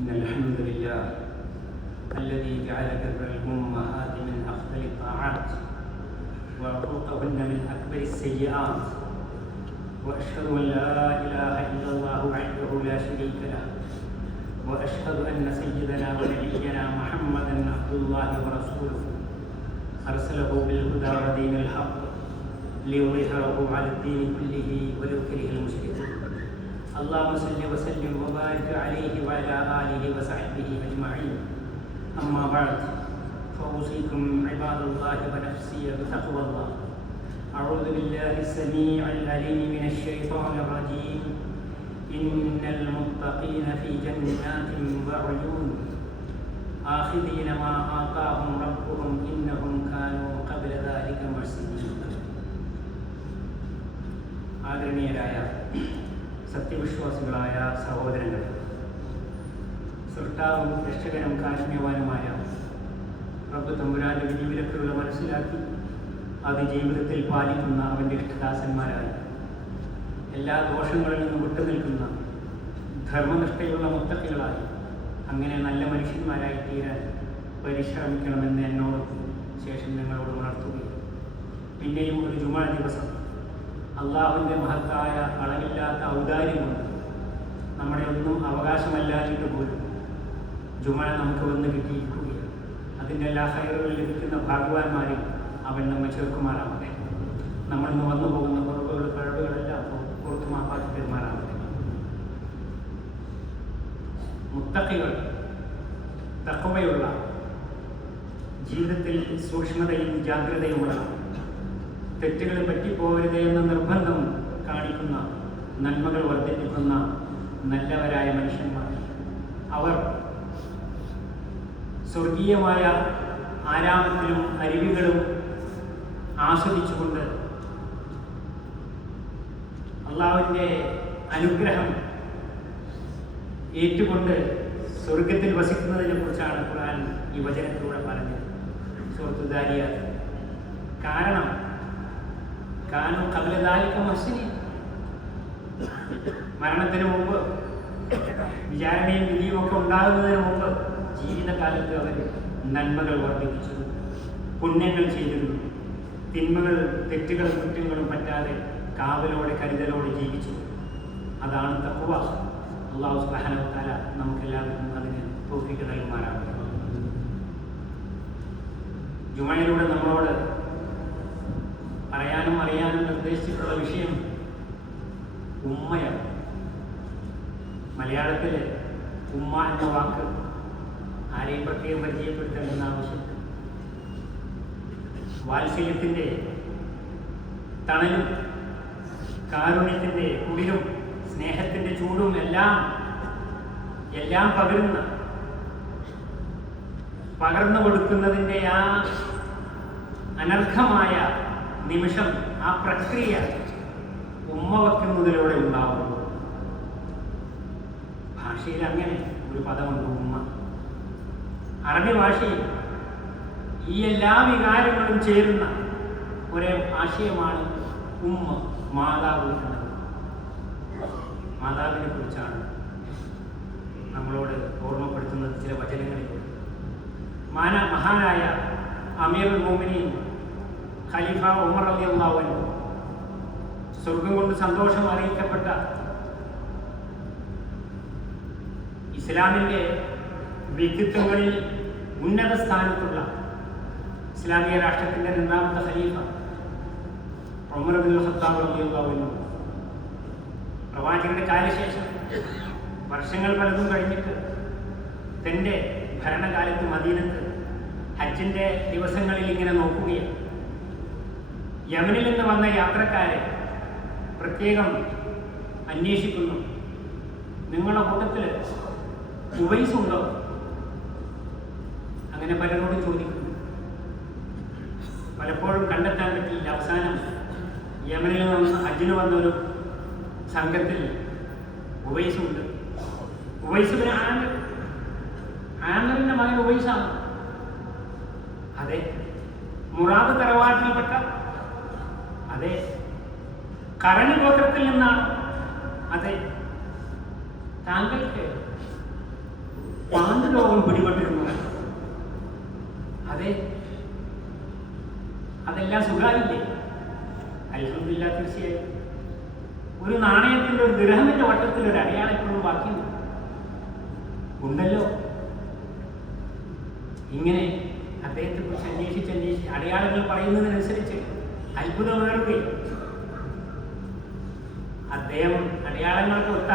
إن الحمد لله الذي جعل بر الأمهات من أفضل الطاعات وعقوقهن من أكبر السيئات، وأشهد أن لا إله إلا الله وحده لا شريك له، وأشهد أن سيدنا ونبينا محمدا عبد الله ورسوله أرسله بالهدى ودين الحق ليظهره على الدين كله ولو كره المشركون. اللهم صل وسلم وبارك عليه وعلى آله وصحبه أجمعين. أما بعد، فأوصيكم عباد الله ونفسي بتقوى الله. أعوذ بالله السميع العليم من الشيطان الرجيم. إن المتقين في جنات وعيون آخذين ما آتاهم ربهم إنهم كانوا قبل ذلك محسنين. ആദരണീയരായ സത്യവിശ്വാസികളായ സഹോദരങ്ങൾ, സൃഷ്ടാവും രക്ഷകനും കാരുണ്യവാനുമായ റബ്ബ് തമ്പുരാന്റെ വിധിവിലക്കുകൾ മനസ്സിലാക്കി അത് ജീവിതത്തിൽ പാലിക്കുന്ന അവൻ്റെ ഇഷ്ടദാസന്മാരായി എല്ലാ ദോഷങ്ങളിൽ നിന്നും വിട്ടുനിൽക്കുന്ന ധർമ്മനിഷ്ഠയുള്ള മുത്തക്കികളായി അങ്ങനെ നല്ല മനുഷ്യന്മാരായി തീരാൻ പരിശ്രമിക്കണമെന്ന് എന്നോട് ശേഷം നിങ്ങളോട് ഉണർത്തുകയും പിന്നെയും ഒരു ജുമാ ദിവസം അള്ളാഹുവിൻ്റെ മഹത്തായ അളവില്ലാത്ത ഔദാര്യം കൊണ്ട് നമ്മുടെ ഒന്നും അവകാശമല്ലാതിട്ട് പോലും ജുമാ നമുക്ക് വന്ന് കിട്ടിയിരിക്കുകയാണ്. അതിൻ്റെ എല്ലാ ഹൈറുകളിൽ ലഭിക്കുന്ന ഭാഗ്യവാന്മാരിൽ അവൻ നമ്മെ ചേർക്കുമാറാവട്ടെ. നമ്മൾ ഇന്ന് വന്നു പോകുന്ന കഴിവുകളെല്ലാം പുറത്തു മാപ്പാക്കി പെരുമാറാവട്ടെ. മുത്തഖികൾ, തഖ്വയുള്ള, ജീവിതത്തിൽ സൂക്ഷ്മതയും ജാഗ്രതയുമുള്ള, തെറ്റുകൾ പറ്റിപ്പോകരുത് എന്ന നിർബന്ധം കാണിക്കുന്ന, നന്മകൾ വർദ്ധിപ്പിക്കുന്ന നല്ലവരായ മനുഷ്യന്മാർ. അവർ സ്വർഗീയമായ ആരാമത്തിലും അരുവികളും ആസ്വദിച്ചുകൊണ്ട് അള്ളാഹുവിൻ്റെ അനുഗ്രഹം ഏറ്റുകൊണ്ട് സ്വർഗത്തിൽ വസിക്കുന്നതിനെ കുറിച്ചാണ് ഖുർആൻ ഈ വചനത്തിലൂടെ പറഞ്ഞത്. സൂറത്തുൽ ദാരിയാത്ത്. കാരണം കാനൂ ഖബ്ല ദാലിക മുഹ്സിനീൻ, മരണത്തിന് മുമ്പ്, വിചാരണയും വിധിയും ഒക്കെ ഉണ്ടാകുന്നതിന് മുമ്പ് ജീവിതകാലത്ത് അവർ നന്മകൾ വർദ്ധിപ്പിച്ചു, പുണ്യങ്ങൾ ചെയ്തിരുന്നു, തിന്മകൾ, തെറ്റുകളും കുറ്റങ്ങളും പറ്റാതെ കാവലോടെ കരുതലോടെ ജീവിച്ചു. അതാണ് തഖ്വ. അല്ലാഹു സുബ്ഹാനഹു വ തആല നമുക്കെല്ലാവർക്കും അതിന് തൗഫീഖ് നൽകുമാറാകട്ടെ. ജുമയിലൂടെ നമ്മളോട് പറയാനും അറിയാനും നിർദ്ദേശിച്ചിട്ടുള്ള വിഷയം ഉമ്മയാണ്. മലയാളത്തിൽ ഉമ്മ എന്ന വാക്ക് ആരെയും പ്രത്യേകം പരിചയപ്പെടുത്തണമെന്ന ആവശ്യം. വാത്സല്യത്തിൻ്റെ തണലും കാരുണ്യത്തിൻ്റെ കുളിരും സ്നേഹത്തിൻ്റെ ചൂടും എല്ലാം പകർന്നു കൊടുക്കുന്നതിൻ്റെ ആ അനർഘമായ നിമിഷം, ആ പ്രക്രിയ ഉമ്മ വയ്ക്കുന്നതിലൂടെ ഉണ്ടാവുന്നു. ഭാഷയിൽ അങ്ങനെ ഒരു പദമുണ്ട്, ഉമ്മ. അറബി ഭാഷയിൽ ഈ എല്ലാ വികാരങ്ങളും ചേരുന്ന ഒരേ ആശയമാണ് ഉമ്മ, മാതാവ് എന്നത്. മാതാവിനെ കുറിച്ചാണ് നമ്മളോട് ഓർമ്മപ്പെടുത്തുന്നത് ചില വചനങ്ങളിലൂടെ. മഹാനായ അമീറുൽ മുഅ്മിനീൻ ഖലീഫ ഉമർ റളിയല്ലാഹു അൻഹു, സ്വർഗം കൊണ്ട് സന്തോഷം അറിയിക്കപ്പെട്ട ഇസ്ലാമിൻ്റെ വ്യക്തിത്വങ്ങളിൽ ഉന്നത സ്ഥാനത്തുള്ള ഇസ്ലാമിക രാഷ്ട്രത്തിൻ്റെ രണ്ടാമത്തെ ഖലീഫ ഉമർ ഇബ്നുൽ ഖത്താബ് റളിയല്ലാഹു അൻഹു, പ്രവാചകന്റെ കാലശേഷം വർഷങ്ങൾ പലതും കഴിഞ്ഞിട്ട് തൻ്റെ ഭരണകാലത്ത് മദീനത്ത് ഹജ്ജിൻ്റെ ദിവസങ്ങളിൽ ഇങ്ങനെ നോക്കുകയാണ്. യമനിൽ നിന്ന് വന്ന യാത്രക്കാരെ പ്രത്യേകം അന്വേഷിക്കുന്നു. നിങ്ങളുടെ കൂട്ടത്തിൽ ഉവൈസ് ഉണ്ടോ? അങ്ങനെ പലരോടും ചോദിക്കുന്നു. പലപ്പോഴും കണ്ടെത്താൻ പറ്റിയില്ല. അവസാനം യമനിൽ നിന്ന് ഹജ്ജിന് വന്നൊരു സംഘത്തിൽ ഉവൈസുണ്ട്. ഉവൈസിന് ആമിറിന്റെ മകൻ ഉവൈസാണ്. അതെ, മുറാദ് തറവാട്ടിൽപ്പെട്ട, അതെ, കരണി ഗോത്രത്തിൽ നിന്നാണ്. അതെ, താങ്കൾക്ക് പാണ്ട് രോഗം പിടിപെട്ടിരുന്നു. അതെ, അതെല്ലാം സുഖായില്ലേ? അൽഹംദുലില്ലാഹ്, തീർച്ചയായും. ഒരു നാണയത്തിന്റെ, ഒരു ദിർഹമിന്റെ വട്ടത്തിൽ ഒരു അടയാളം ഇപ്പോഴും ബാക്കിയുണ്ട്, ഉണ്ടല്ലോ. ഇങ്ങനെ അദ്ദേഹത്തെ കുറിച്ച് അന്വേഷിച്ച് അടയാളങ്ങൾ പറയുന്നതിനനുസരിച്ച് അത്ഭുതമേറുകയും അദ്ദേഹം അടയാളങ്ങൾ കൊടുത്ത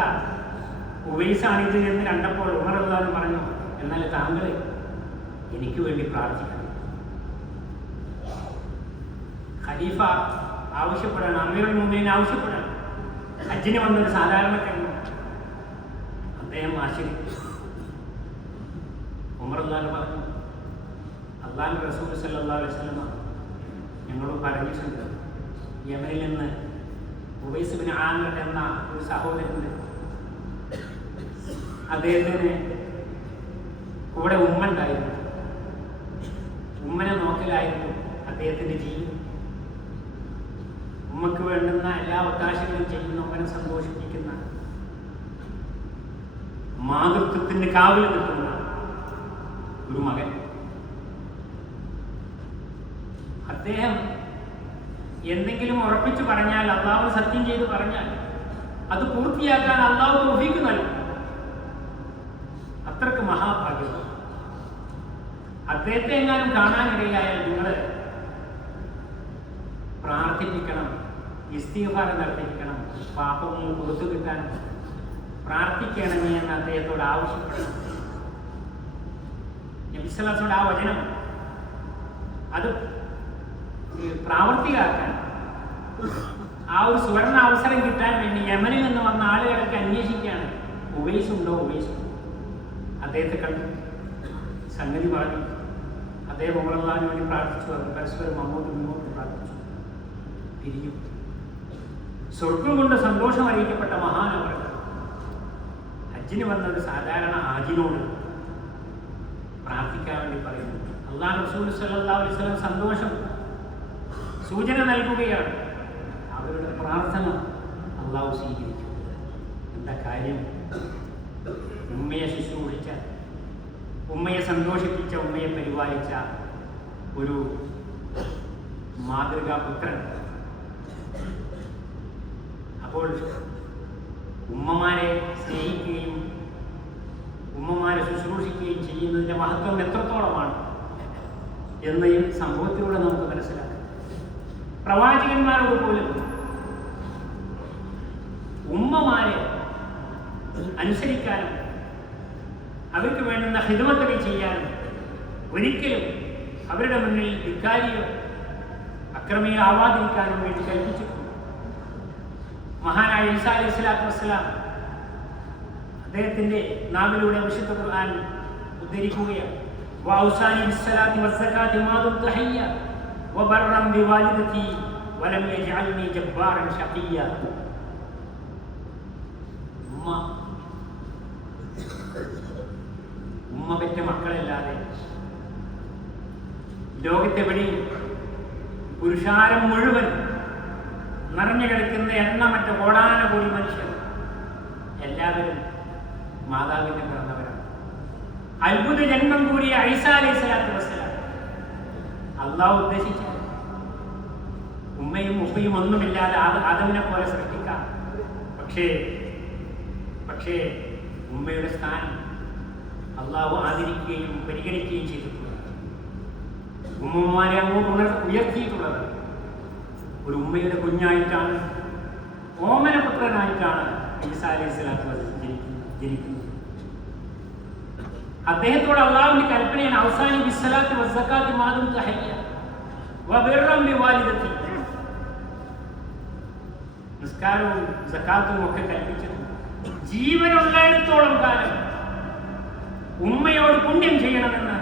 ഉവൈസാണിത് എന്ന് കണ്ടപ്പോൾ ഉമർ റളിയല്ലാഹു പറഞ്ഞു, എന്നാൽ താങ്കൾ എനിക്ക് വേണ്ടി പ്രാർത്ഥിക്കണം. ഖലീഫ ആവശ്യപ്പെടാണ്, അമീറുൽ മുഅ്മിനീൻ ആവശ്യപ്പെടാണ്. ഹജ്ജിന് വന്നൊരു സാധാരണക്കാരൻ അദ്ദേഹം ആശ്രയിച്ചു. ഉമർ റളിയല്ലാഹു പറഞ്ഞു, അല്ലാഹുവിന്റെ റസൂൽ സല്ലല്ലാഹു അലൈഹി വസല്ലം ഞങ്ങളോട് പറഞ്ഞിട്ടുണ്ട്, യമനിൽ നിന്ന് ഉവൈസ് ബിൻ ആമിർ എന്ന ഒരു സഹോദരനുണ്ട്. അദ്ദേഹത്തിന് കൂടെ ഉമ്മ ഉണ്ടായിരുന്നു. ഉമ്മനെ നോക്കലായിരുന്നു അദ്ദേഹത്തിന്റെ ജീവിതം. ഉമ്മക്ക് വേണ്ടുന്ന എല്ലാ അവകാശങ്ങളും ചെയ്യുന്ന, ഉമ്മനെ സന്തോഷിപ്പിക്കുന്ന, മാതൃത്വത്തിന് കാവൽ നിൽക്കുന്ന ഒരു മകൻ. അദ്ദേഹം എന്തെങ്കിലും ഉറപ്പിച്ചു പറഞ്ഞാൽ, അള്ളാഹു സത്യം ചെയ്ത് പറഞ്ഞാൽ അത് പൂർത്തിയാക്കാൻ അള്ളാഹു തൗഫീഖ് നൽകും. അത്രക്ക് മഹാഭാഗ്യം. അദ്ദേഹത്തെ എങ്ങാനും കാണാനിടയായാൽ നിങ്ങൾ പ്രാർത്ഥിപ്പിക്കണം, ഇസ്തിഗ്ഫാർ നടത്തിപ്പിക്കണം, പാപങ്ങൾ പുറത്തു കിട്ടാൻ പ്രാർത്ഥിക്കണമേ എന്ന് അദ്ദേഹത്തോട് ആവശ്യപ്പെടണം. നബി സല്ലല്ലാഹു അലൈഹി വസല്ലം ആ വചനം അത് പ്രാവർത്തികമാക്കാൻ, ആ ഒരു സുവർണ അവസരം കിട്ടാൻ വേണ്ടി യമനിൽ നിന്ന് വന്ന ആളുകളൊക്കെ അന്വേഷിക്കുകയാണ്, ഉവൈസ് ഉണ്ടോ, ഉവൈസ് ഉണ്ടോ. അദ്ദേഹത്തെ കണ്ടു, സംഗതി പറഞ്ഞു. അദ്ദേഹം ഉമർ റളിയല്ലാഹു വേണ്ടി പ്രാർത്ഥിച്ചു. അവർ പരസ്പരം അങ്ങോട്ടും ഇങ്ങോട്ടും പ്രാർത്ഥിച്ചു, പിരിഞ്ഞു. സ്വർഗം കൊണ്ട് സന്തോഷം അറിയിക്കപ്പെട്ട മഹാനവർ ഹജ്ജിന് വന്ന ഒരു സാധാരണ ഹാജിനോട് പ്രാർത്ഥിക്കാൻ വേണ്ടി പറയുന്നു. അല്ലാഹു റസൂൽ സല്ലല്ലാഹു അലൈഹി വസല്ലം സന്തോഷം സൂചന നൽകുകയാണ്. അവരുടെ പ്രാർത്ഥന അള്ളാഹു സ്വീകരിച്ചു. എന്താ കാര്യം? ഉമ്മയെ ശുശ്രൂഷിച്ച, ഉമ്മയെ സന്തോഷിപ്പിച്ച, ഉമ്മയെ പരിപാലിച്ച ഒരു മാതൃകാ പുത്രൻ. അപ്പോൾ ഉമ്മമാരെ സ്നേഹിക്കുകയും ഉമ്മമാരെ ശുശ്രൂഷിക്കുകയും ചെയ്യുന്നതിൻ്റെ മഹത്വം എത്രത്തോളമാണ് എന്ന് ഈ സംഭവത്തിലൂടെ നമുക്ക് മനസ്സിലാക്കാം. പ്രവാചകന്മാരോട് പോലും ഉമ്മമാരെ അനുസരിക്കാനും അവർക്ക് വേണ്ടുന്ന ഖിദ്മത്തുകൾ ചെയ്യാനും ഒരിക്കലും അവരുടെ മുന്നിൽ ധിക്കാരിയോ അക്രമിയോ ആവാതിരിക്കാനും വേണ്ടി കൽപ്പിച്ചിട്ടുണ്ട്. മഹാനായ ഈസാ അലൈഹി സ്വലാത്തു വസ്സലാം അദ്ദേഹത്തിന്റെ നാവിലൂടെ വിശുദ്ധ ഖുർആൻ ഉദ്ധരിക്കുകയാണ്. വഔസാനി ബിസ്സലാത്തി വസ്സകാത്തി മാ ദുംതു ഹയ്യ വബർറൻ ബിവാലിദതി വലം യജ്അൽനി ജബ്ബാറൻ ശഖിയ്യ. ഉമ്മ പെറ്റ മക്കളല്ലാതെ ലോകത്തെവിടെയും പുരുഷാരം മുഴുവൻ നിറഞ്ഞു കിടക്കുന്ന എണ്ണമറ്റ കോടാനകോടി മനുഷ്യർ എല്ലാവരും മാതാവിന്റെ പിറന്നവരാണ്. അത്ഭുത ജന്മം കൂടിയ ഈസാ അലൈഹി സ്വലാത്തു വസ്സലാം അള്ളാഹു ഉദ്ദേശിച്ച ഉമ്മയും ഉപ്പയും ഒന്നുമില്ലാതെ ആദമിനെ പോലെ സൃഷ്ടിക്കാം. പക്ഷേ ഉമ്മയുടെ സ്ഥാനം അള്ളാഹു ആദരിക്കുകയും പരിഗണിക്കുകയും ചെയ്തിട്ടുണ്ട്. ഉമ്മമാരെ അങ്ങോട്ട് ഉയർത്തിയിട്ടുള്ളത് ഒരു ഉമ്മയുടെ കുഞ്ഞായിട്ടാണ്, ഓമനപുത്രനായിട്ടാണ് ഈസാ അലൈഹി സ്വലാത്തു വസ്സലാം ജനിക്കുന്നത്. അദ്ദേഹത്തോട് അള്ളാഹുവിന്റെ കൽപ്പനയാണ് ഔസാനി ബിസ്സലാത്തി വസ്സകാത്തി മാ ദുംതു ഹയ്യ വബിർറൻ ബിവാലിദതി. നിസ്കാരവും സകാത്തും ഒക്കെ കൽപ്പിച്ചിട്ടുണ്ട്. ജീവനുള്ളിടത്തോളം കാലം ഉമ്മയോട് പുണ്യം ചെയ്യണമെന്ന്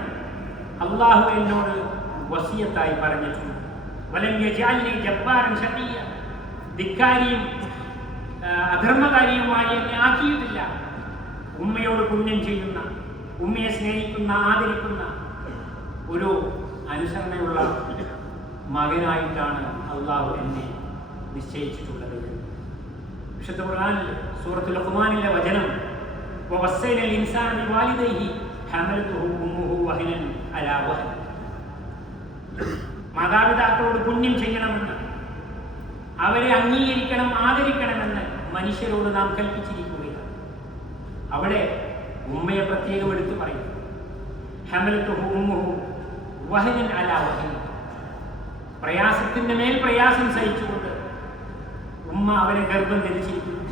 അള്ളാഹു എന്നോട് വസിയത്തായി പറഞ്ഞിട്ടുണ്ട്. വലം യജ്അൽനി ജബ്ബാറൻ ശഖിയ്യ. ധിക്കാരിയും അധർമ്മകാരിയുമായി എന്നെ ആക്കിയിട്ടില്ല. ഉമ്മയോട് പുണ്യം ചെയ്യുന്ന, ഉമ്മയെ സ്നേഹിക്കുന്ന, ആദരിക്കുന്ന ഒരു അനുസരണയുള്ള മകനായിട്ടാണ് അള്ളാഹു എന്നെ നിശ്ചയിച്ചിട്ടുള്ളത്. വിശുദ്ധ ഖുർആനിൽ സൂറത്തുൽ ലുഖ്മാനിലെ വചനം വവസ്സൈന الإنسان بوالديه حملته أمه وهنا على وهن. മാതാപിതാക്കളോട് പുണ്യം ചെയ്യണമെന്ന്, അവരെ അംഗീകരിക്കണം, ആദരിക്കണമെന്ന് മനുഷ്യരോട് നാം കൽപ്പിച്ചിരിക്കുകയാണ്. അവിടെ ഉമ്മയെ പ്രത്യേകം എടുത്തു പറയും. ഹമലത്തുഹു ഉമ്മുഹു വഹനൻ അലാ വഹൻ. പ്രയാസത്തിന്റെ മേൽ പ്രയാസം സഹിച്ചുകൊണ്ട് ഉമ്മ അവരെ ഗർഭം ധരിച്ചിരിക്കുന്നു.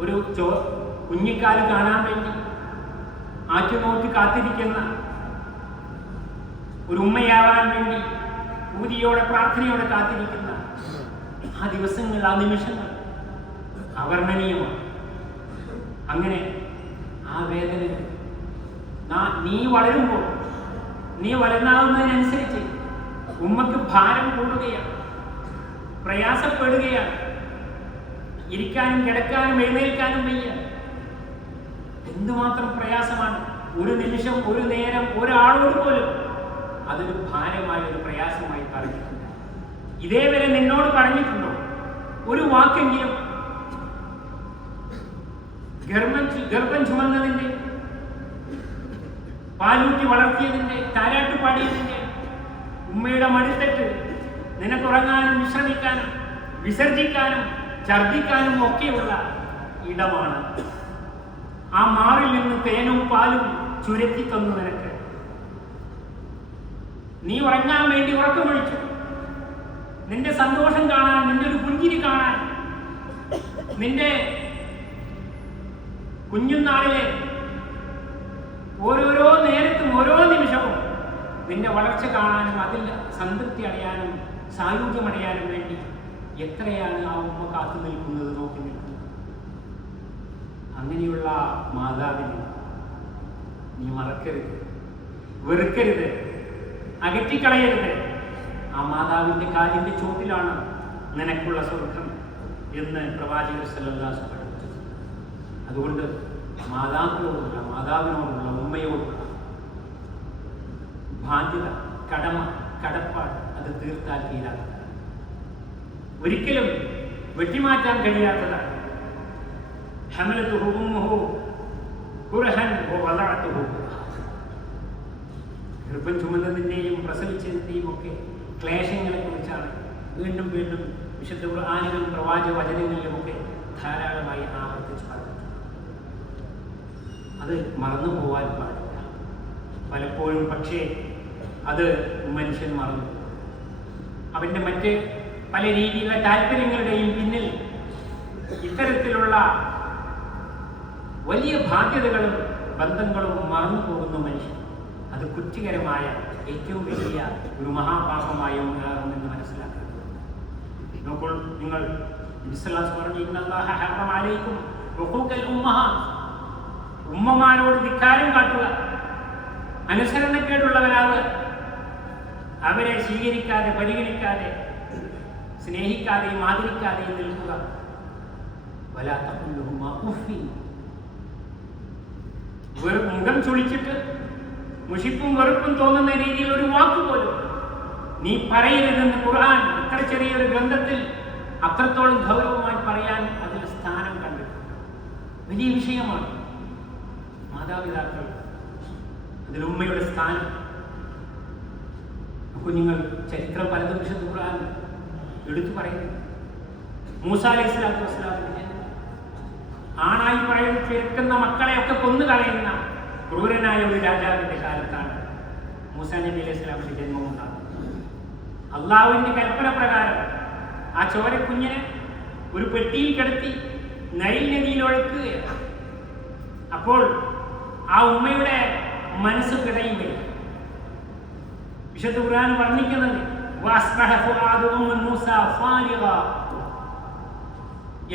ഒരു കുഞ്ഞിക്കാല് കാണാൻ വേണ്ടി ആറ്റുനോറ്റ് കാത്തിരിക്കുന്ന ഒരു ഉമ്മയാവാൻ വേണ്ടി ഊതിയോടെ പ്രാർത്ഥനയോടെ കാത്തിരിക്കുന്ന ആ ദിവസങ്ങൾ, ആ നിമിഷങ്ങൾ അവർണ്ണനീയമാണ്. അങ്ങനെ ആ വേദന നീ വളരുമ്പോൾ, നീ വളർന്നാവുന്നതിനനുസരിച്ച് ഉമ്മക്ക് ഭാരം കൂടുകയാണ്, പ്രയാസപ്പെടുകയാണ്. ഇരിക്കാനും കിടക്കാനും എഴുന്നേൽക്കാനും വയ്യ. എന്തുമാത്രം പ്രയാസമാണ്. ഒരു നിമിഷം, ഒരു നേരം ഒരാളോട് പോലും അതൊരു ഭാരമായ, ഒരു പ്രയാസമായി പറഞ്ഞിട്ടുണ്ട്. ഇതേവരെ നിന്നോട് പറഞ്ഞിട്ടുണ്ടോ ഒരു വാക്കെങ്കിലും? ഗർഭം ചുമന്നതിന്റെ, പാലൂട്ടി വളർത്തിയതിന്റെ, താരാട്ട് പാടിയതിന്റെ, ഉമ്മയുടെ മടിത്തട്ട് നിനക്കുറങ്ങാനും വിശ്രമിക്കാനും വിസർജിക്കാനും ഛർദിക്കാനും ഒക്കെയുള്ള ഇടമാണ്. ആ മാറിൽ നിന്ന് തേനും പാലും ചുരത്തി തന്നു നിനക്ക്. നീ ഉറങ്ങാൻ വേണ്ടി ഉറക്കമൊഴിച്ചു. നിന്റെ സന്തോഷം കാണാൻ, നിന്റെ ഒരു പുഞ്ചിരി കാണാൻ, നിന്റെ കുഞ്ഞുനാളിലെ ഓരോരോ നേരത്തും ഓരോ നിമിഷവും നിന്റെ വളർച്ച കാണാനും അതിൽ സംതൃപ്തി അടയാനും സായുജ്യമടയാനും വേണ്ടി എത്രയാണ് ആ ഉമ്മ കാത്തു നിൽക്കുന്നത്, നോക്കി നിൽക്കുന്നത്. അങ്ങനെയുള്ള മാതാവിനെ നീ മറക്കരുത്, വെറുക്കരുത്, അകറ്റിക്കളയരുത്. ആ മാതാവിൻ്റെ കാലിൻ്റെ ചോട്ടിലാണ് നിനക്കുള്ള സ്വർഗം എന്ന് പ്രവാചകർ സല്ലല്ലാഹു അലൈഹി വസല്ലം പഠിപ്പിച്ചു. അതുകൊണ്ട് മാതാവിനോടുള്ള, മാതാവിനോടുള്ള, ഉമ്മയോടുള്ള ബാധ്യത, കടമ, കടപ്പാട് അത് തീർത്താൽ തീരാത്തതാണ്. ഒരിക്കലും വെട്ടിമാറ്റാൻ കഴിയാത്തതാണ്. ഹമലത്തുഹു ഉമ്മുഹു കുർഹൻ വവളഅതുഹു. ഗർഭം ചുമന്നതിൻ്റെയും പ്രസവിച്ചതിൻ്റെയും ഒക്കെ ക്ലേശങ്ങളെ കുറിച്ചാണ് വീണ്ടും വീണ്ടും വിശുദ്ധ ഖുർആനിലും പ്രവാചക വചനങ്ങളിലുമൊക്കെ ധാരാളമായി ആവർത്തിച്ച് പറഞ്ഞു. അത് മറന്നു പോവാൻ പാടില്ല. പലപ്പോഴും പക്ഷേ അത് മനുഷ്യൻ മറന്നു. അവൻ്റെ മറ്റ് പല രീതിയിലുള്ള താല്പര്യങ്ങളുടെയും പിന്നിൽ ഇത്തരത്തിലുള്ള വലിയ ബാധ്യതകളും ബന്ധങ്ങളും മറന്നു പോകുന്ന മനുഷ്യൻ അത് കുറ്റകരമായ ഏറ്റവും വലിയ ഒരു മഹാപാപമായി മാറുമെന്ന് മനസ്സിലാക്കുന്നത്. നോക്കൂ, നിങ്ങൾ ഉമ്മമാരോട് ധിക്കാരം കാട്ടുക, അനുസരണക്കേടുള്ളവരാവുക, അവരെ സ്വീകരിക്കാതെ, പരിഗണിക്കാതെ, സ്നേഹിക്കാതെയും ആദരിക്കാതെയും നിൽക്കുക. മുഖം ചുളിച്ചിട്ട് മുഷിപ്പും വെറുപ്പും തോന്നുന്ന രീതിയിൽ ഒരു വാക്കുപോലും നീ പറയരുതെന്ന് ഖുർആൻ ഇത്ര ചെറിയൊരു ഗ്രന്ഥത്തിൽ അത്രത്തോളം ഗൗരവമായി പറയാൻ അതിൽ സ്ഥാനം കണ്ടിട്ടുണ്ട്. വലിയ വിഷയമാണ് മാതാപിതാക്കൾ, അതിൽ ഉമ്മയുടെ സ്ഥാനം. കുഞ്ഞുങ്ങൾ ചരിത്രം പലതും വിശുദ്ധ ഖുർആൻ എടുത്തു പറയുന്നു. മൂസാ അലൈഹി സ്വലാത്തു വസ്സലാമിന്റെ ആണായി കേൾക്കുന്ന മക്കളെയൊക്കെ കൊന്നു കളയുന്ന ക്രൂരനായ ഒരു രാജാവിന്റെ കാലത്താണ് മൂസാ നബി അലൈഹി സ്വലാമിന്റെ ജന്മം ഉണ്ടാകുന്നത്. അള്ളാഹുവിന്റെ കൽപ്പന പ്രകാരം ആ ചോരക്കുഞ്ഞിനെ ഒരു പെട്ടിയിൽ കിടത്തി നൈൽ നദിയിൽ ഒഴുക്കുകയാണ്. അപ്പോൾ ആ ഉമ്മയുടെ മനസ്സ് കിടയുകയാണ്. വിശുദ്ധ ഖുർആൻ വർണ്ണിക്കുന്നത്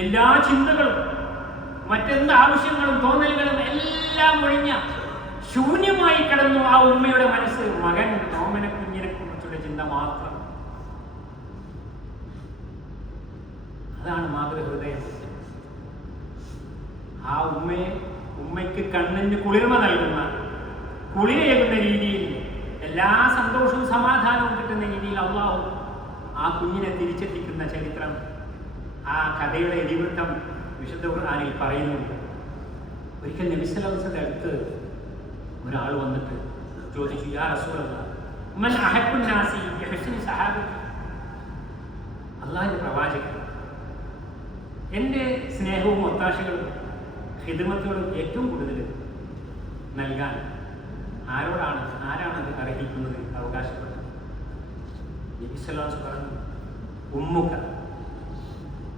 എല്ലാ ചിന്തകളും മറ്റെന്ത് ആവശ്യങ്ങളും തോന്നലുകളും എല്ലാം ഒഴിഞ്ഞ ശൂന്യമായി കിടന്നു ആ ഉമ്മയുടെ മനസ്സ്. മകൻ ഓമന കുഞ്ഞിനെ കുറിച്ചുള്ള ചിന്ത മാത്രം. അതാണ് മാതൃഹൃദയം. ആ ഉമ്മയ്ക്ക് കണ്ണിന് കുളിർമ നൽകുന്ന, കുളിരേകുന്ന രീതിയിൽ, എല്ലാ സന്തോഷവും സമാധാനവും കിട്ടുന്ന രീതിയിൽ അള്ളാഹു ആ കുഞ്ഞിനെ തിരിച്ചെത്തിക്കുന്ന ചരിത്രം, ആ കഥയുടെ ഇതിവൃത്തം വിശുദ്ധ ഖുർആനിൽ പറയുന്നുണ്ട്. ഒരിക്കൽ നബി സല്ലല്ലാഹു അലൈഹി വസല്ലം അടുത്ത് ഒരാൾ വന്നിട്ട് ചോദിച്ചു, യാ റസൂലല്ലാഹ് മൻ അഹബ്ബുൻ നാസി ബിഹുസ്നി സഹാബത്തി. അല്ലാഹുവിന്റെ പ്രവാചകൻ, എൻ്റെ സ്നേഹവും ഒത്താശകളും ഖിദ്മത്തുകളും ഏറ്റവും കൂടുതൽ നൽകാൻ ആരാണത് അർഹിക്കുന്നത്, അവകാശപ്പെട്ടത്? നബി സല്ലല്ലാഹു അലൈഹി വസല്ലം പറഞ്ഞു, ഉമ്മുക,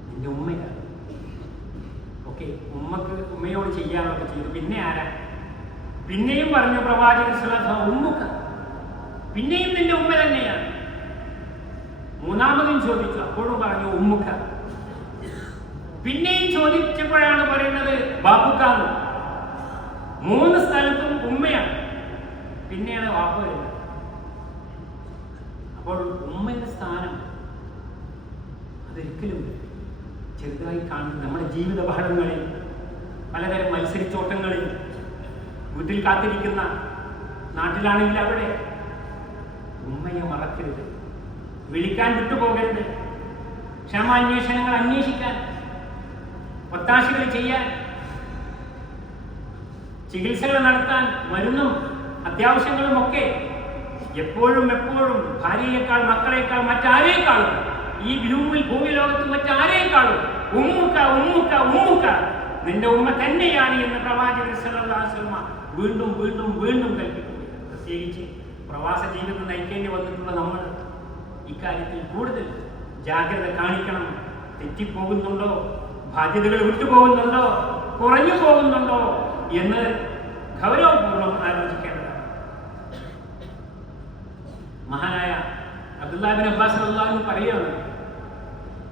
നിന്റെ ഉമ്മയാണ്. ഓക്കെ, ഉമ്മയോട് ചെയ്യാനൊക്കെ ചെയ്തു. പിന്നെ ആരാ? പിന്നെയും പറഞ്ഞു പ്രവാചകൻ സല്ലല്ലാഹു അലൈഹി വസല്ലം, ഉമ്മുക, പിന്നെയും നിന്റെ ഉമ്മ തന്നെയാണ്. മൂന്നാമതും ചോദിച്ചു, അപ്പോഴും പറഞ്ഞു ഉമ്മുക. പിന്നെയും ചോദിച്ചപ്പോഴാണ് പറയുന്നത് ബാബുക്കാന്ന്. 3 സ്ഥലത്തും ഉമ്മയാണ്, പിന്നെയാണ് വാപ്പ വരുന്നത്. അപ്പോൾ ഉമ്മയുടെ സ്ഥാനം അതൊരിക്കലും ചെറുതായി കാണുന്നത്. നമ്മുടെ ജീവിത ബഹളങ്ങളിൽ, പലതരം മത്സരിച്ചോട്ടങ്ങളിൽ, വീട്ടിൽ കാത്തിരിക്കുന്ന, നാട്ടിലാണെങ്കിൽ അവിടെ ഉമ്മയെ മറക്കരുത്, വിളിക്കാൻ വിട്ടുപോകരുത്, ക്ഷമാന്വേഷണങ്ങൾ അന്വേഷിക്കാൻ, ഒത്താശകൾ ചെയ്യാൻ, ചികിത്സകൾ നടത്താൻ, മരുന്നും അത്യാവശ്യങ്ങളും ഒക്കെ എപ്പോഴും ഭാര്യയേക്കാൾ, മക്കളെക്കാൾ, മറ്റാരേക്കാളും, ഈ ഭൂമി ലോകത്ത് മറ്റാരേക്കാളും ഉമ്മുക്ക ഉമ്മുക്ക ഉമ്മുക്ക, നിന്റെ ഉമ്മ തന്നെയാണ് എന്ന് പ്രവാചകൻ സല്ലല്ലാഹു അലൈഹി വസല്ലം വീണ്ടും കൽപ്പിക്കുന്നു. പ്രത്യേകിച്ച് പ്രവാസ ജീവിതം നയിക്കേണ്ടി വന്നിട്ടുള്ള നമ്മൾ ഇക്കാര്യത്തിൽ കൂടുതൽ ജാഗ്രത കാണിക്കണം. തെറ്റിപ്പോകുന്നുണ്ടോ, ബാധ്യതകൾ വിട്ടുപോകുന്നുണ്ടോ, കുറഞ്ഞു പോകുന്നുണ്ടോ എന്ന് ഗൗരവപൂർവ്വം ആലോചിക്കേണ്ടതാണ്. മഹാനായ അബ്ദുല്ലാഹ് ഇബ്നു അബ്ബാസ് റളിയല്ലാഹു അൻഹു പറയുന്നു,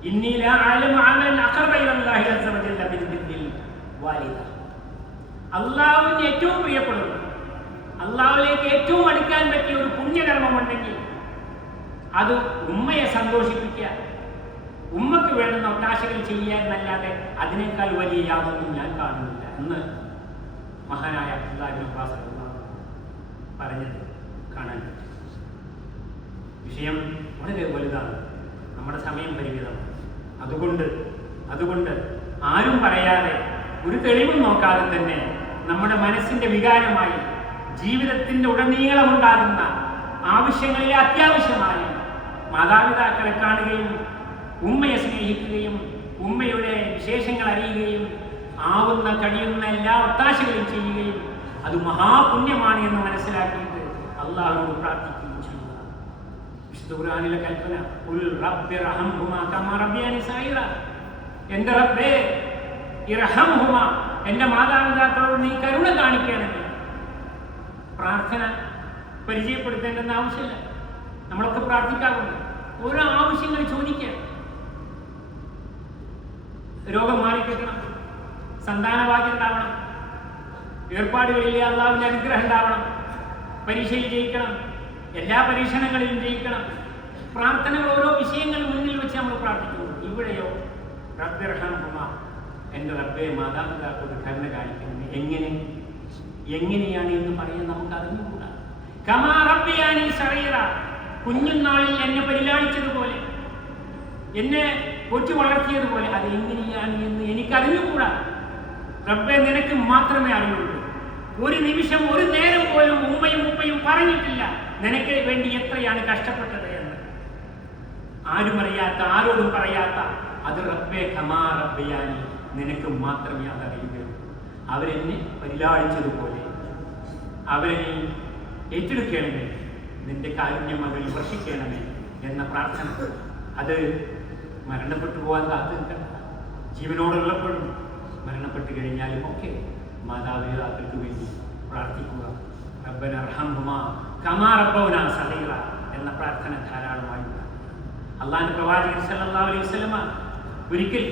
ഇന്നി ലാ അഅലമു അമലൻ അഖറബ ഇലല്ലാഹി അസ്സ വജല്ല മിൻ ബിർരിൽ വാലിദ. അല്ലാഹുവിന് ഏറ്റവും പ്രിയപ്പെടുന്ന, അല്ലാഹുവിലേക്ക് ഏറ്റവും അടുക്കാൻ പറ്റിയ ഒരു പുണ്യകർമ്മമുണ്ടെങ്കിൽ അത് ഉമ്മയെ സന്തോഷിപ്പിക്കുക, ഉമ്മക്ക് വേണ്ടുന്ന ഒത്താശകൾ ചെയ്യുക എന്നല്ലാതെ അതിനേക്കാൾ വലിയ യാതൊന്നും ഞാൻ കാണുന്നില്ല എന്ന് മഹാനായ അബ്ദുല്ലാഹ് ഇബ്നു അബ്ബാസ് പറഞ്ഞത് കാണാൻ പറ്റും. വിഷയം വളരെ വലുതാണ്, നമ്മുടെ സമയം പരിമിതമാണ്. അതുകൊണ്ട് ആരും പറയാതെ, ഒരു തെളിവും നോക്കാതെ തന്നെ നമ്മുടെ മനസ്സിന്റെ വികാരമായി ജീവിതത്തിന്റെ ഉടനീളമുണ്ടാകുന്ന ആവശ്യങ്ങളിലെ അത്യാവശ്യമായി മാതാപിതാക്കളെ കാണുകയും ഉമ്മയെ സ്നേഹിക്കുകയും ഉമ്മയുടെ വിശേഷങ്ങൾ അറിയുകയും കഴിയുന്ന എല്ലാ ഒത്താശകളും ചെയ്യുകയും അത് മഹാപുണ്യമാണ് എന്ന് മനസ്സിലാക്കിയിട്ട് അള്ളാഹുവോട് പ്രാർത്ഥിക്കുകയും ചെയ്യുക. വിശുദ്ധ ഖുർആനിലെ കൽപ്പന, ഖുൽ റബ്ബി റഹംഹുമാ കമാ റബ്ബിയാനി സഗീറ, എൻ്റെ റബ്ബേ ഇർഹംഹുമാ, എൻ്റെ മാതാപിതാക്കളോട് നീ കരുണ കാണിക്കണമേ. പ്രാർത്ഥന പരിചയപ്പെടുത്തേണ്ടെന്ന് ആവശ്യമില്ല, നമ്മളൊക്കെ പ്രാർത്ഥിക്കാറുണ്ട്. ഓരോ ആവശ്യങ്ങൾ ചോദിക്കുക. രോഗം മാറിക്കിട്ടണം, സന്താനഭാഗ്യം ഉണ്ടാവണം, ഏർപ്പാടുകളിലെ അള്ളാഹുവിന്റെ അനുഗ്രഹം ഉണ്ടാവണം, പരീക്ഷയിൽ ജയിക്കണം, എല്ലാ പരീക്ഷണങ്ങളിലും ജയിക്കണം. പ്രാർത്ഥനകൾ ഓരോ വിഷയങ്ങൾ മുന്നിൽ വെച്ച് നമ്മൾ പ്രാർത്ഥിക്കുന്നു. ഇവിടെയോ റബ്ബിർഹംഹുമാ, എൻ്റെ റബ്ബേ മാതാപിതാക്കളോട് കരുണ കാണിക്കുന്നത് എങ്ങനെയാണ് എന്ന് പറയാൻ നമുക്ക് അറിഞ്ഞുകൂടാ. കമാ റബ്ബിയാനി സഗീറ, കുഞ്ഞുനാളിൽ എന്നെ പരിലാളിച്ചതുപോലെ, എന്നെ കൊച്ചു വളർത്തിയതുപോലെ അത് എങ്ങനെയാണ് എന്ന് എനിക്കറിഞ്ഞുകൂടാ. റബ്ബേ നിനക്ക് മാത്രമേ അറിയുള്ളൂ. ഒരു നിമിഷം, ഒരു നേരം പോലും ഉമ്മയും ഉപ്പയും പറഞ്ഞിട്ടില്ല നിനക്ക് വേണ്ടി എത്രയാണ് കഷ്ടപ്പെട്ടത് എന്ന്. ആരും അറിയാത്ത, ആരോടും പറയാത്ത അത് റബ്ബേ കമാ റബ്ബിയാനി, നിനക്ക് മാത്രമേ അതറിയുകയുള്ളൂ. അവരെന്നെ പരിലാളിച്ചതുപോലെ അവരെ ഏറ്റെടുക്കണമേ, നിന്റെ കാരുണ്യം അവരിൽ വർഷിക്കണമേ എന്ന പ്രാർത്ഥന. അത് മരണപ്പെട്ടു പോകാൻ കാത്തു നിൽക്കണം. ജീവനോടുള്ളപ്പോഴും മരണപ്പെട്ടു കഴിഞ്ഞാലും ഒക്കെ മാതാപിതാക്കൾക്ക് വേണ്ടി പ്രാർത്ഥിക്കുക. റബ്ബന അർഹംഹുമാ കമാ റബ്ബൗനാ സഗീറ എന്ന പ്രാർത്ഥന ധാരാളമായി. അള്ളാഹുവിന്റെ പ്രവാചകൻ സല്ലല്ലാഹു അലൈഹി വസല്ലമ ഒരിക്കൽ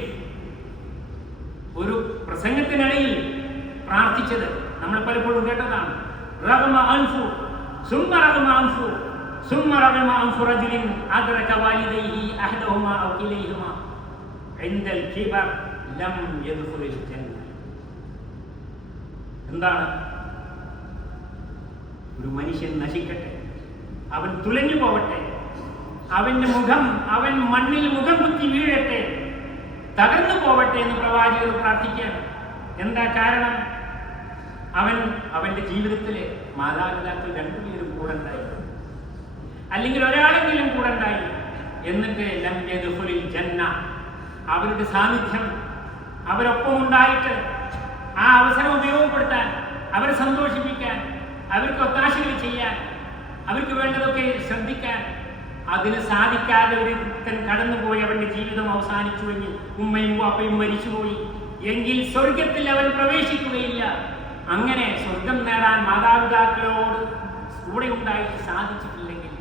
ഒരു പ്രസംഗത്തിനിടയിൽ പ്രാർത്ഥിച്ചത് നമ്മൾ പലപ്പോഴും കേട്ടതാണ്. റഗ്മ അൻഫു സുമ്മ റഗ്മ അൻഫു സുമ്മ റഗ്മ അൻഫു റജുലിൻ അദ്റക വാലിദൈഹി അഹദഹുമാ ഔ കിലൈഹിമാ ഇൻദൽ കിബർ ലം യദ്ഖുലിൽ ജന്ന. എന്താണ്? ഒരു മനുഷ്യൻ നശിക്കട്ടെ, അവൻ തുലഞ്ഞു പോവട്ടെ, അവന്റെ മുഖം, അവൻ മണ്ണിൽ മുഖം കുത്തി വീഴട്ടെ, തകർന്നു പോവട്ടെ എന്ന് പ്രവാചകർ പ്രാർത്ഥിക്കുകയാണ്. എന്താ കാരണം? അവന്റെ ജീവിതത്തിലെ മാതാപിതാക്കൾ രണ്ടുപേരും കൂടെ ഉണ്ടായി, അല്ലെങ്കിൽ ഒരാളെങ്കിലും കൂടെ ഉണ്ടായി. എന്നിട്ട് ലം യദ്ഖുലിൽ ജന്ന, അവരുടെ സാന്നിധ്യം അവരൊപ്പം ഉണ്ടായിട്ട് ആ അവസരം ഉപയോഗപ്പെടുത്താൻ, അവരെ സന്തോഷിപ്പിക്കാൻ, അവർക്ക് ഒത്താശകൾ ചെയ്യാൻ, അവർക്ക് വേണ്ടതൊക്കെ ശ്രദ്ധിക്കാൻ അതിന് സാധിക്കാതെ ഒരുത്തൻ കടന്നുപോയി അവന്റെ ജീവിതം അവസാനിച്ചുവെങ്കിൽ, ഉമ്മയും വാപ്പയും മരിച്ചുപോയി എങ്കിൽ സ്വർഗത്തിൽ അവൻ പ്രവേശിക്കുകയില്ല. അങ്ങനെ സ്വർഗം നേടാൻ മാതാപിതാക്കളോട് കൂടെ ഉണ്ടായിട്ട് സാധിച്ചിട്ടില്ലെങ്കിൽ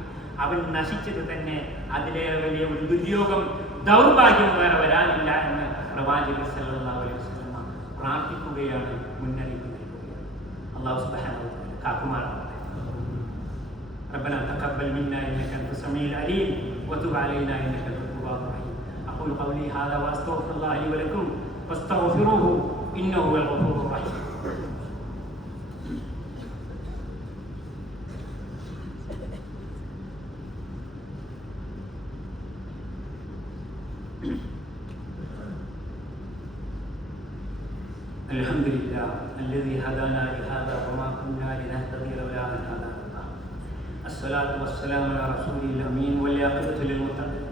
അവൻ നശിച്ചത് തന്നെ. അതിലേറെ വലിയ ഒരു ദുര്യോഗം, ദൗർഭാഗ്യം വേറെ വരാനില്ല എന്ന് പ്രവാചകർ സല്ലല്ലാഹു അലൈഹി വസല്ലം പ്രാർത്ഥിക്കുകയാണ്, മുന്നറിയിപ്പ് നൽകുകയാണ്. അല്ലാഹു സുബ്ഹാനഹു വ തആല കാക്കുമാറാകട്ടെ. ربنا تقبل منا انك انت السميع العليم وتب علينا انك انت التواب الرحيم. اقول قولي هذا واستغفر الله لي ولكم فاستغفروه انه هو الغفور الرحيم. الحمد لله الذي هدانا لهذا وما كنا لنهتدي لولا ان هدانا الله. الصلاة والسلام على رسول الأمين والعاقبة للمتقين.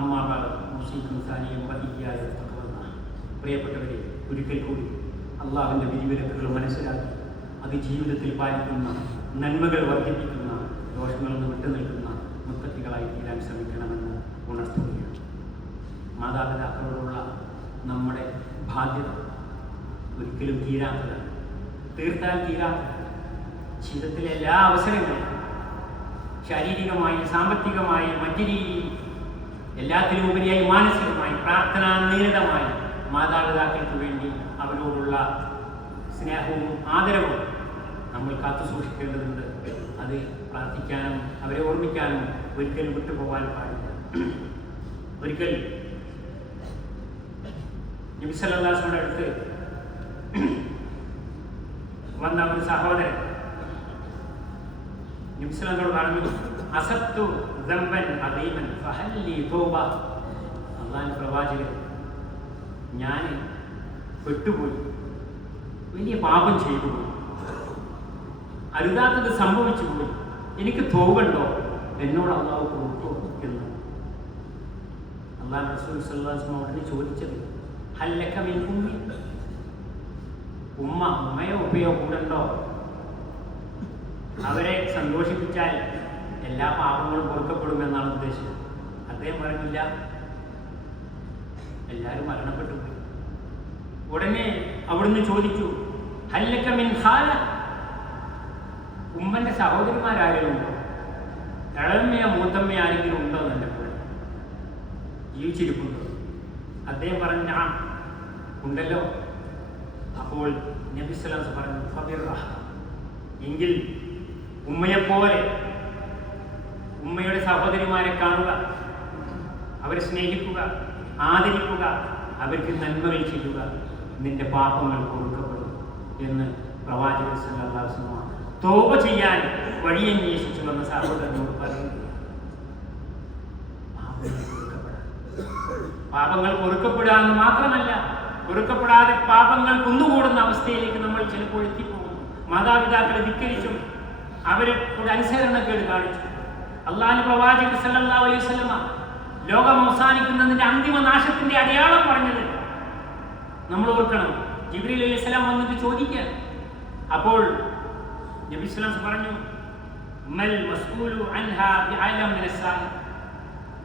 أما بعد أوصيكم ثانيا وإياي بتقوى الله. പ്രിയപ്പെട്ടവരെ, ഒരിക്കൽ കൂടി അള്ളാഹുവിൻ്റെ വിധിവിലക്കുകൾ മനസ്സിലാക്കി അത് ജീവിതത്തിൽ പാലിക്കുന്ന, നന്മകൾ വർദ്ധിപ്പിക്കുന്ന, ദോഷങ്ങളിൽ നിന്ന് വിട്ടുനിൽക്കുന്ന മുത്തക്കികളായി തീരാൻ ശ്രമിക്കണമെന്ന് ഉണർത്തുകയാണ്. മാതാപിതാക്കളോടുള്ള നമ്മുടെ ബാധ്യത ഒരിക്കലും തീരാത്തതാണ്, തീർത്താൽ തീരാത്തതാണ്. ജീവിതത്തിലെ എല്ലാ അവസരങ്ങളും ശാരീരികമായി, സാമ്പത്തികമായി, മറ്റു രീതിയിൽ, എല്ലാത്തിനും ഉപരിയായി മാനസികമായി, പ്രാർത്ഥനാനിരതമായി മാതാപിതാക്കൾക്ക് വേണ്ടി അവരോടുള്ള സ്നേഹവും ആദരവും നമ്മൾ കാത്തു സൂക്ഷിക്കേണ്ടതുണ്ട്. അത് പ്രാർത്ഥിക്കാനും അവരെ ഓർമ്മിക്കാനും ഒരിക്കലും വിട്ടുപോകാൻ പാടില്ല. ഒരിക്കൽ നബി സല്ലല്ലാഹു അലൈഹി വസല്ലം അടുത്ത് വന്ന ഒരു സഹോദരൻ നബി സല്ലല്ലാഹു അലൈഹി വസല്ലം പറഞ്ഞു, അസബ്തു ദംബൻ അദീമൻ ഫഹൽ ലി തൗബ. അല്ലാഹുവിന്റെ പ്രവാചകൻ, ഞാൻ പെട്ടുപോയി, വലിയ പാപം ചെയ്തു പോയി, അരുതാത്തത് സംഭവിച്ചു പോയി, എനിക്ക് തോവുണ്ടോ, എന്നോട് അള്ളാഹു കൊടുത്തു എന്ന് അള്ളാഹു റസൂൽ സല്ലല്ലാഹു അലൈഹി വസല്ലം ഉടനെ ചോദിച്ചത്, ഹല്ലക മിൻ ഉമ്മി, ഉമ്മയോ ഉപ്പയോ കൂടെണ്ടോ? അവരെ സന്തോഷിപ്പിച്ചാൽ എല്ലാ പാപങ്ങളും പൊറുക്കപ്പെടുമെന്നാണ് ഉദ്ദേശിച്ചത്. അദ്ദേഹം പറഞ്ഞില്ല, എല്ലാവരും മരണപ്പെട്ടു പോയി. ഉടനെ അവിടുന്ന് ചോദിച്ചു, ഹല്ലക മിൻ ഖാല, ഉമ്മന്റെ സഹോദരിമാരാരെങ്കിലും ഉണ്ടോ? ഇളമയോ മൂത്തമ്മയോ ആരെങ്കിലും ഉണ്ടോ എന്നെ കൂടെ ജീവിച്ചിരിപ്പുണ്ടോ? അദ്ദേഹം പറഞ്ഞ ഉണ്ടല്ലോ. അപ്പോൾ നബി സല്ലല്ലാഹു അലൈഹി വസല്ലം പറഞ്ഞു, ഫബിർറഹ, എങ്കിൽ ഉമ്മയെപ്പോലെ ഉമ്മയുടെ സഹോദരിമാരെ കാണുക, അവരെ സ്നേഹിക്കുക, ആദരിക്കുക, അവർക്ക് നന്മകൾ ചെയ്യുക, നിന്റെ പാപങ്ങൾ പൊറുക്കപ്പെടും എന്ന് പ്രവാചകൻ സല്ലല്ലാഹു അലൈഹി വസല്ലം തൗബ ചെയ്യാൻ വഴിയന്വേഷിച്ചു വന്ന സഹോദരനോട് പറയുന്നു. പാപങ്ങൾ പൊറുക്കപ്പെടുക എന്ന് മാത്രമല്ല, പൊറുക്കപ്പെടാതെ പാപങ്ങൾ കുന്നുകൂടുന്ന അവസ്ഥയിലേക്ക് നമ്മൾ ചിലപ്പോൾ എത്തിപ്പോകുന്നു. മാതാപിതാക്കളെ ധിക്കരിച്ചും അവരെ ഒരു അനുസരണക്കേട് കാണിച്ചു. അള്ളാഹുവിന്റെ പ്രവാചകൻ സല്ലല്ലാഹു അലൈഹി വസല്ലം ലോകം അവസാനിക്കുന്നതിന്റെ അന്തിമ നാശത്തിന്റെ അടയാളം പറഞ്ഞത് നമ്മൾ ഓർക്കണം. ജിബ്രീൽ അലൈഹിസ്സലാം വന്നിട്ട് ചോദിക്കാൻ, അപ്പോൾ നബി സല്ലല്ലാഹു അലൈഹി വസല്ലം പറഞ്ഞു, മൽ മസ്ഊലു അൻഹാ ബിഅലം മിനസ് സാഇൽ,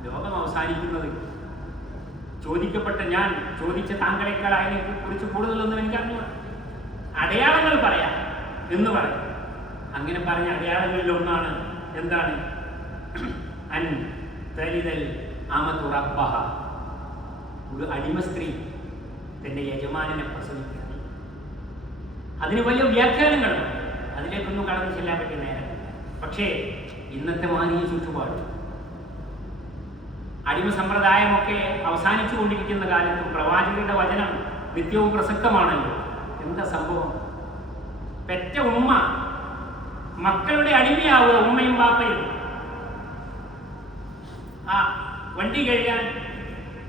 ലോകം അവസാനിക്കുന്നത് ചോദിക്കപ്പെട്ട ഞാൻ ചോദിച്ച താങ്കളെക്കാൾ അതിനെ കുറിച്ച് കൂടുതലൊന്നും എനിക്കറിഞ്ഞു, അടയാളങ്ങൾ പറയാം എന്ന് പറയും. അങ്ങനെ പറഞ്ഞ അടയാളങ്ങളിൽ ഒന്നാണ് എന്താണ്? അൻ തലിദൽ അമതു റബ്ബഹ, ഒരു അടിമ സ്ത്രീ തന്റെ യജമാനനെ പ്രസവിക്കുക. അതിന് വലിയ വ്യാഖ്യാനങ്ങളുണ്ട്, അതിലേക്കൊന്നും കടന്നു ചെല്ലാൻ പറ്റിയ നേരം. പക്ഷേ ഇന്നത്തെ മാനീയ ചുറ്റുപാട്, അടിമ സമ്പ്രദായമൊക്കെ അവസാനിച്ചു കൊണ്ടിരിക്കുന്ന കാലത്തും പ്രവാചകരുടെ വചനം നിത്യവും പ്രസക്തമാണല്ലോ. എന്താ സംഭവം? പെറ്റ ഉമ്മ മക്കളുടെ അടിമയാവുക, ഉമ്മയും ബാപ്പയും. ആ വണ്ടി കഴുകാൻ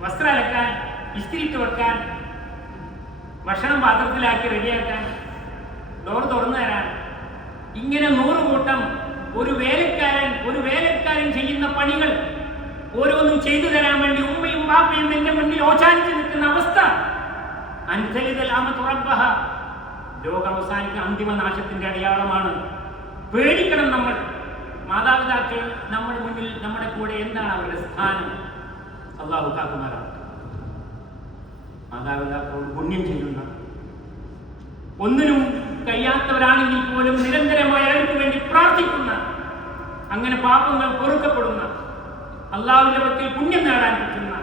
വസ്ത്രം അലക്കാൻ, ഇസ്തിരിട്ട് വെക്കാൻ, ഭക്ഷണം പാത്രത്തിലാക്കി റെഡിയാക്കാൻ, ഡോർ തുറന്നു തരാൻ, ഇങ്ങനെ 100 കൂട്ടം ഒരു വേലക്കാരൻ ചെയ്യുന്ന പണികൾ ഓരോന്നും ചെയ്തു തരാൻ വേണ്ടി ഉമ്മയും ബാപ്പയും എന്റെ മുന്നിൽ ഓച്ചാനിച്ച് നിൽക്കുന്ന അവസ്ഥ. ലോകം അവസാനിക്കുന്ന അന്തിമ നാശത്തിന്റെ അടയാളമാണ്. പേടിക്കണം നമ്മൾ. മാതാപിതാക്കൾ നമ്മുടെ മുന്നിൽ, നമ്മുടെ കൂടെ എന്താണ് അവരുടെ സ്ഥാനം? അള്ളാഹു കാക്കുമാറാണ്. മാതാപിതാക്കളോട് പുണ്യം ചെയ്യുന്ന, ഒന്നിനും കഴിയാത്തവരാണെങ്കിൽ പോലും നിരന്തരമായി അവർക്ക് വേണ്ടി പ്രാർത്ഥിക്കുന്ന, അങ്ങനെ പാപങ്ങൾ പൊറുക്കപ്പെടുന്ന, അള്ളാഹുവിന്റെ പക്കൽ പുണ്യം നേടാൻ പറ്റുന്ന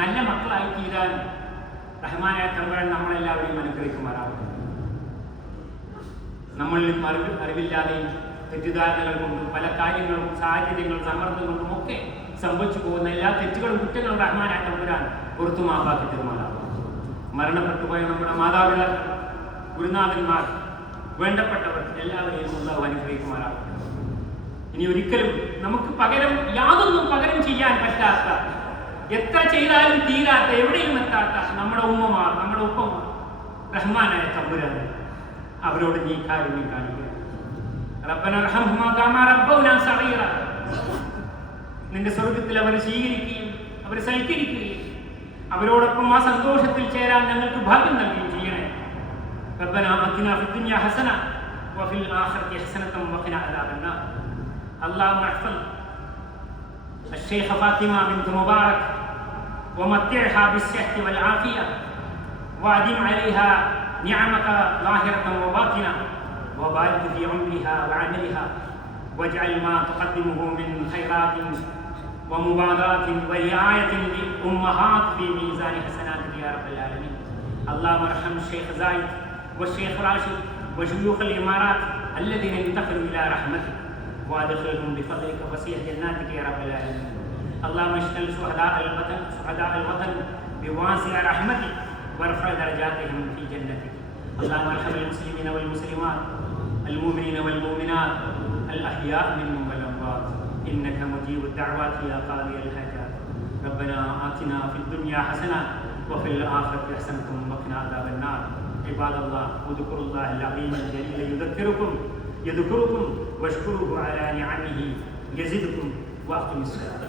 നല്ല മക്കളായി തീരാൻ റഹ്മാനായ തമ്പുരാൻ നമ്മളെല്ലാവരെയും അനുഗ്രഹിക്കുമാറാവും. നമ്മളിൽ അറിവില്ലാതെയും തെറ്റിദ്ധാരണകൾ കൊണ്ടും പല കാര്യങ്ങളും സാഹചര്യങ്ങളും സമ്മർദ്ദം കൊണ്ടും ഒക്കെ സംഭവിച്ചു പോകുന്ന എല്ലാ തെറ്റുകളും കുറ്റങ്ങളും റഹ്മാനായ തമ്പുരാൻ പുറത്തു മാപ്പാക്കി തീർമാനാവും. മരണപ്പെട്ടുപോയ നമ്മുടെ മാതാപിതാക്കൾ, ഗുരുനാഥന്മാർ, വേണ്ടപ്പെട്ടവർ എല്ലാവരെയും അല്ലാഹു അനുഗ്രഹിക്കുമാറാവും. ഇനി ഒരിക്കലും നമുക്ക് യാതൊന്നും പകരം ചെയ്യാൻ പറ്റാത്ത, എത്ര ചെയ്താലും തീരാത്ത, എവിടെയും എത്താത്ത നമ്മുടെ ഉമ്മമാർ, നമ്മുടെ ഉപ്പമാർ, റഹ്മാനായ തമ്പുരാൻ അവരോട് നീ കാരുണ്യം കാണിക്കുക. റബ്ബന റഹ്മഹുമാ കമാ റബ്ബൗനാ സഗീറ. നിന്റെ സ്വർഗ്ഗത്തിൽ അവരെ സ്വീകരിക്കുകയും അവരെ സൽക്കരിക്കുകയും അവരോടൊപ്പം ആ സന്തോഷത്തിൽ ചേരാൻ ഞങ്ങൾക്ക് ഭാഗ്യം നൽകുകയും ചെയ്യണേ. റബ്ബന ആതിനാ ഫിദ്ദുനിയാ ഹസന വഫിൽ ആഖിറതി ഹസനതൻ വഖിനാ അദാബന്നാർ. اللهم احفظ الشيخ فاطمة بنت مبارك ومتعها بالصحة والعافية وأدم عليها نعمك ظاهرة وباطنة وبارك في عمرها وعملها واجعل ما تقدمه من خيرات ومبادرات ورعاية للأمهات في ميزان حسناتك يا رب العالمين. اللهم ارحم الشيخ زايد والشيخ راشد وشيوخ الإمارات الذين انتقلوا إلى رحمتك وادخلهم بفضلك وسيع جناتك يا رب العالمين. اللهم اشمل شهداء الوطن بواسع رحمتك وارفع درجاتهم في جنتك. اللهم ارحم المسلمين والمسلمات، المؤمنين والمؤمنات، الاحياء منهم والاموات، انك مجيب الدعوات يا قاضي الحاجات. ربنا آتنا في الدنيا حسنه وفي الاخره حسنه وقنا عذاب النار. عباد الله، اذكروا الله العظيم الجليل يذكركم واشكروه على نعمه يزدكم واقيموا الصلاه.